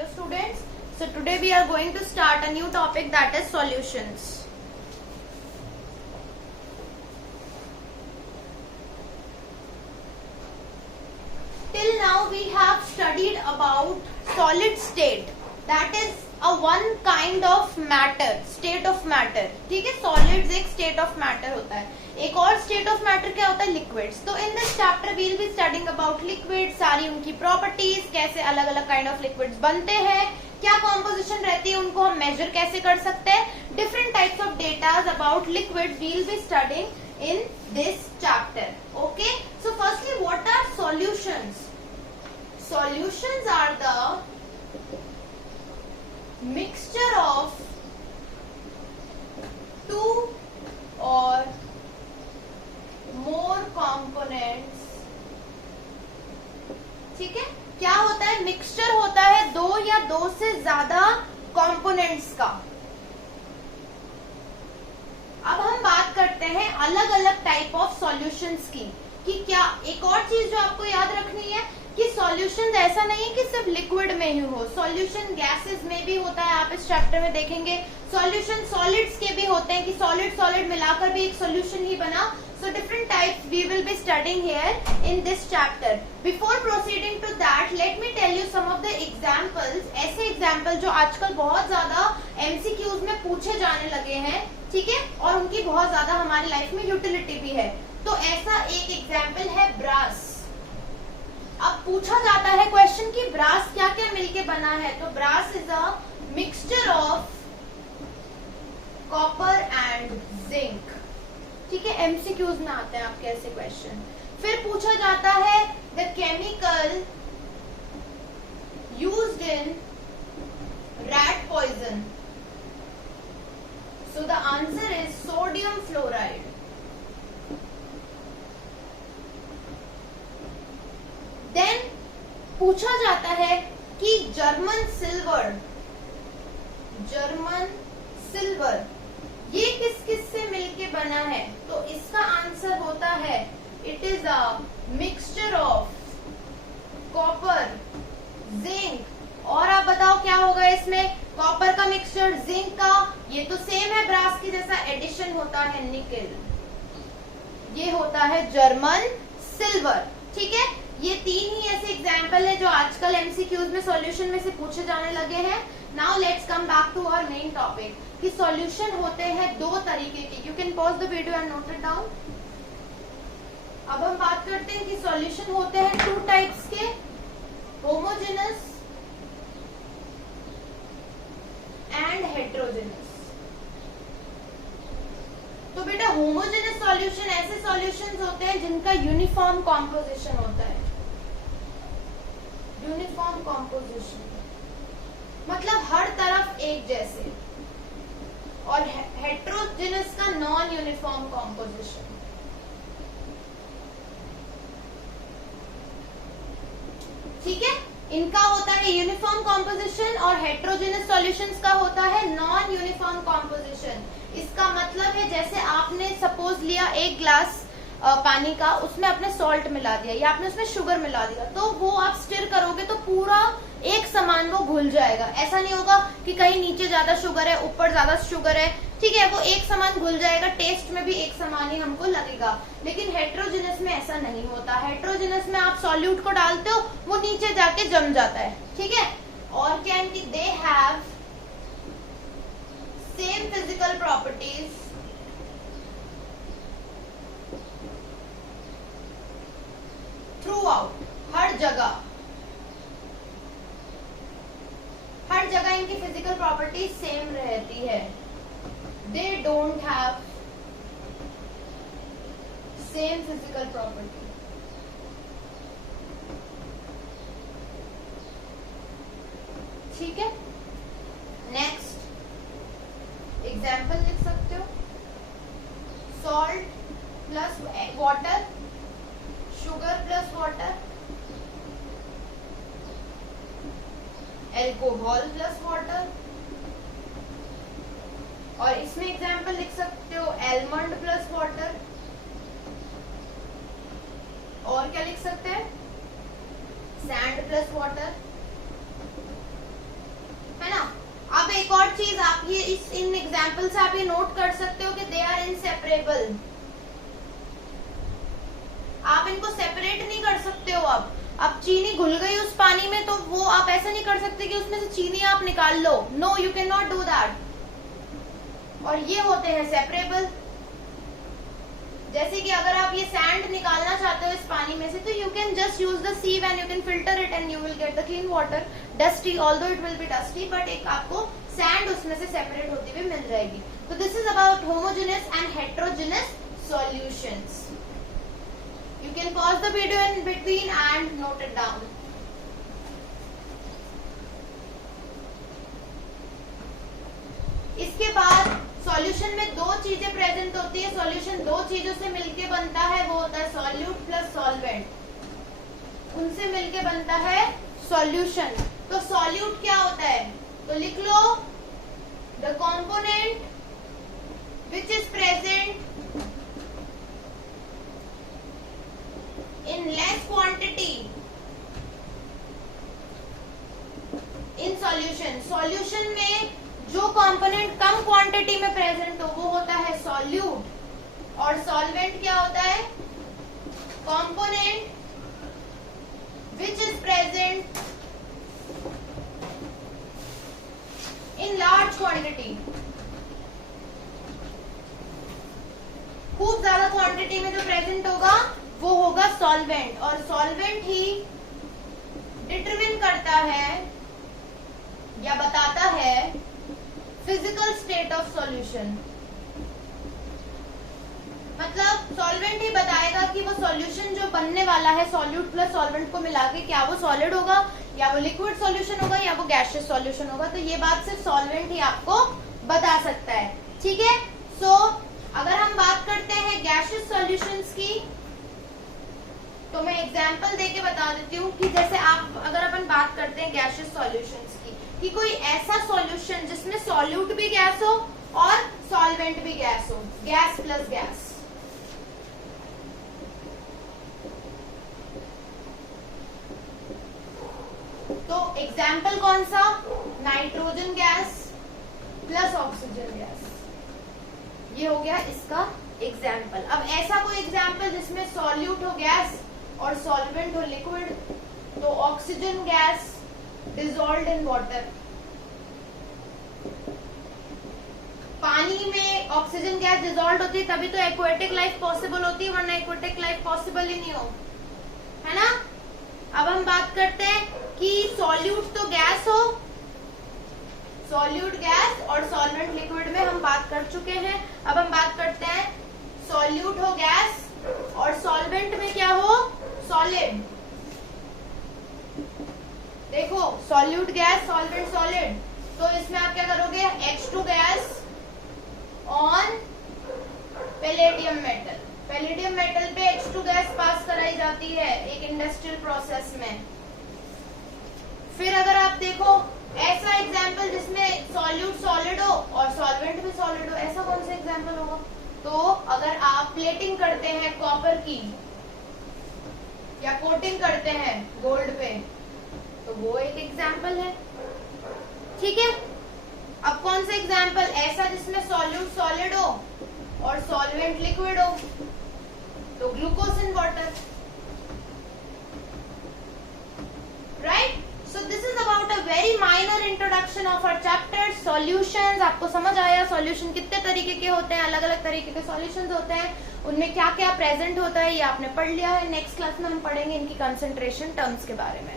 Hello students, so today we are going to start a new topic, that is solutions. Till now we have studied about solid state, that is a one kind of matter, state of matter. ठीक है, solids एक state of matter होता है. एक और state of matter क्या होता है? Liquids. तो in this chapter we will be studying about liquids, सारी उनकी properties, कैसे अलग अलग kind of liquids बनते हैं, क्या composition रहती है, उनको हम measure कैसे कर सकते हैं. Different types of data about liquids we will be studying in this chapter. Okay, so firstly what are solutions? Solutions are the mixture of two or more components. ठीक है, क्या होता है? मिक्सचर होता है दो या दो से ज्यादा कंपोनेंट्स का. अब हम बात करते हैं अलग अलग टाइप ऑफ सॉल्यूशंस की, कि क्या एक और चीज जो आपको याद रखनी है कि सॉल्यूशन ऐसा नहीं है कि सिर्फ लिक्विड में ही हो, सॉल्यूशन गैसेस में भी होता है. आप इस चैप्टर में देखेंगे सॉल्यूशन सॉलिड्स के भी होते हैं, कि सॉलिड सॉलिड मिलाकर भी एक सॉल्यूशन ही बना. So different types we will be studying here in this chapter. Before proceeding to that, let me tell you some of the examples. ऐसे example जो आजकल बहुत ज्यादा MCQs में पूछे जाने लगे हैं, ठीक है, और उनकी बहुत ज्यादा हमारी लाइफ में यूटिलिटी भी है. तो ऐसा एक एग्जाम्पल है ब्रास. अब पूछा जाता है क्वेश्चन कि ब्रास क्या क्या मिलके बना है. तो brass is a mixture of copper and zinc. ठीक है, एमसीक्यूज में आते हैं आपके ऐसे क्वेश्चन. फिर पूछा जाता है the chemical used in rat poison. So the answer is sodium fluoride. Then पूछा जाता है कि जर्मन सिल्वर ये किस किस से मिलके बना है. तो इसका आंसर होता है it is a mixture of copper, zinc. और आप बताओ क्या होगा इसमें? कॉपर का मिक्सचर, जिंक का. ये तो सेम है ब्रास की जैसा, एडिशन होता है निकेल. ये होता है जर्मन सिल्वर. ठीक है, ये तीन ही ऐसे एग्जाम्पल है जो आजकल एमसीक्यूज में सॉल्यूशन में से पूछे जाने लगे हैं. Now let's come back to our main topic, कि सॉल्यूशन होते हैं दो तरीके के. You can pause the video and note it down. अब हम बात करते हैं कि सॉल्यूशन होते हैं टू टाइप्स के, होमोजेनस एंड हेट्रोजेनस. तो बेटा होमोजेनस सॉल्यूशन ऐसे सॉल्यूशंस होते हैं जिनका यूनिफॉर्म कॉम्पोजिशन होता है. यूनिफॉर्म कॉम्पोजिशन मतलब हर तरफ एक जैसे. और हेट्रोजेनस का नॉन यूनिफॉर्म कॉम्पोजिशन. ठीक है, इनका होता है यूनिफॉर्म कॉम्पोजिशन और हेट्रोजेनस सॉल्यूशंस का होता है नॉन यूनिफॉर्म कॉम्पोजिशन. इसका मतलब है जैसे आपने सपोज लिया एक ग्लास पानी का, उसमें आपने सॉल्ट मिला दिया या आपने उसमें शुगर मिला दिया, तो वो आप स्टिर करोगे तो पूरा एक समान वो घुल जाएगा. ऐसा नहीं होगा कि कहीं नीचे ज्यादा शुगर है ऊपर ज्यादा शुगर है. ठीक है, वो एक समान घुल जाएगा, टेस्ट में भी एक समान ही हमको लगेगा. लेकिन हेट्रोजेनस में ऐसा नहीं होता. हेट्रोजेनस में आप सॉल्यूट को डालते हो, वो नीचे जाके जम जाता है. ठीक है, और क्या इनकी they have same physical properties throughout. हर जगह इनकी फिजिकल प्रॉपर्टी सेम रहती है. They don't have same physical property. ठीक है, नेक्स्ट एग्जाम्पल लिख सकते हो. Salt plus water, sugar plus water, alcohol plus water. और इसमें एग्जाम्पल लिख सकते हो एलमंड प्लस वाटर. और क्या लिख सकते हैं? Sand plus water. एक और चीज आप ये इन एग्जाम्पल से आप ये नोट कर सकते हो कि दे आर इनसेपरेबल। आप इनको सेपरेट नहीं कर सकते हो। अब चीनी घुल गई उस पानी में तो वो आप ऐसा नहीं कर सकते कि उसमें से चीनी आप निकाल लो। No, you can not do that. और ये होते हैं सेपरेबल। जैसे कि अगर आप ये सैंड निकालना चाहते हो इस पानी में से तो you can just use the sieve and you can filter it and you will get the clean water, dusty although it will be dusty, but एक आपको सैंड उसमें से सेपरेट होती हुई मिल जाएगी। तो this is about homogeneous and heterogeneous solutions. You can pause the video in between and note it down. इसके बाद सॉल्यूशन में दो चीजें प्रेजेंट होती है। सॉल्यूशन दो चीजों से मिलके बनता है, वो होता है सॉल्यूट प्लस सॉल्वेंट। उनसे मिलके बनता है सॉल्यूशन। तो सॉल्यूट क्या होता है? तो लिख लो, the component which is present in less quantity in solution। Solution में जो कंपोनेंट कम क्वांटिटी में प्रेजेंट हो वो होता है सॉल्यूट। और सॉल्वेंट क्या होता है? Component which is present in large quantity. खूब ज्यादा क्वांटिटी में जो प्रेजेंट होगा वो होगा सॉल्वेंट। और सॉल्वेंट ही डिटरमिन करता है या बताता है फिजिकल स्टेट ऑफ सॉल्यूशन। मतलब सॉल्वेंट ही बताएगा कि वो सॉल्यूशन जो बनने वाला है सॉल्यूट प्लस सॉल्वेंट को मिला के, क्या वो सॉलिड होगा या वो लिक्विड सॉल्यूशन होगा या वो गैसियस सॉल्यूशन होगा। तो ये बात सिर्फ सॉल्वेंट ही आपको बता सकता है। ठीक है। सो अगर हम बात करते हैं गैसियस सॉल्यूशंस की तो मैं एग्जाम्पल देके बता देती हूँ कि जैसे आप अगर अपन बात करते हैं गैसियस सॉल्यूशंस की, कि कोई ऐसा सॉल्यूशन जिसमें सॉल्यूट भी गैस हो और सॉल्वेंट भी गैस हो, गैस प्लस गैस। तो एग्जाम्पल कौन सा? Nitrogen gas plus oxygen gas. ये हो गया इसका एग्जाम्पल। अब ऐसा कोई एग्जाम्पल जिसमें सॉल्यूट हो गैस और सॉल्वेंट हो लिक्विड, तो oxygen gas dissolved in water. पानी में ऑक्सीजन गैस डिसॉल्व होती है तभी तो एक्वेटिक लाइफ पॉसिबल होती है, वरना एक्वेटिक लाइफ पॉसिबल ही नहीं हो, है ना। अब हम बात करते हैं कि सॉल्यूट तो गैस हो, सॉल्यूट गैस और सॉल्वेंट लिक्विड में हम बात कर चुके हैं। अब हम बात करते हैं सॉल्यूट हो गैस और सॉल्वेंट में क्या हो? सॉलिड। देखो सॉल्यूट गैस, सॉल्वेंट सॉलिड, तो इसमें आप क्या करोगे? H2 gas on palladium metal. Palladium metal पे H2 गैस पास कराई जाती है एक इंडस्ट्रियल प्रोसेस में। फिर अगर आप देखो ऐसा एग्जाम्पल जिसमें सॉल्यूट सॉलिड हो और सॉल्वेंट भी सॉलिड हो, ऐसा कौन सा एग्जाम्पल होगा? तो अगर आप प्लेटिंग करते हैं कॉपर की या कोटिंग करते हैं गोल्ड पे, तो वो एक एग्जाम्पल है। ठीक है। अब कौन सा एग्जाम्पल? ऐसा जिसमें सॉल्यूट सॉलिड हो और सॉल्वेंट लिक्विड हो, तो glucose in water, right. So this is about a very minor introduction of our chapter solutions। आपको समझ आया सॉल्यूशन कितने तरीके के होते हैं, अलग अलग तरीके के सॉल्यूशंस होते हैं, उनमें क्या क्या प्रेजेंट होता है, ये आपने पढ़ लिया है। नेक्स्ट क्लास में हम पढ़ेंगे इनकी कंसंट्रेशन टर्म्स के बारे में।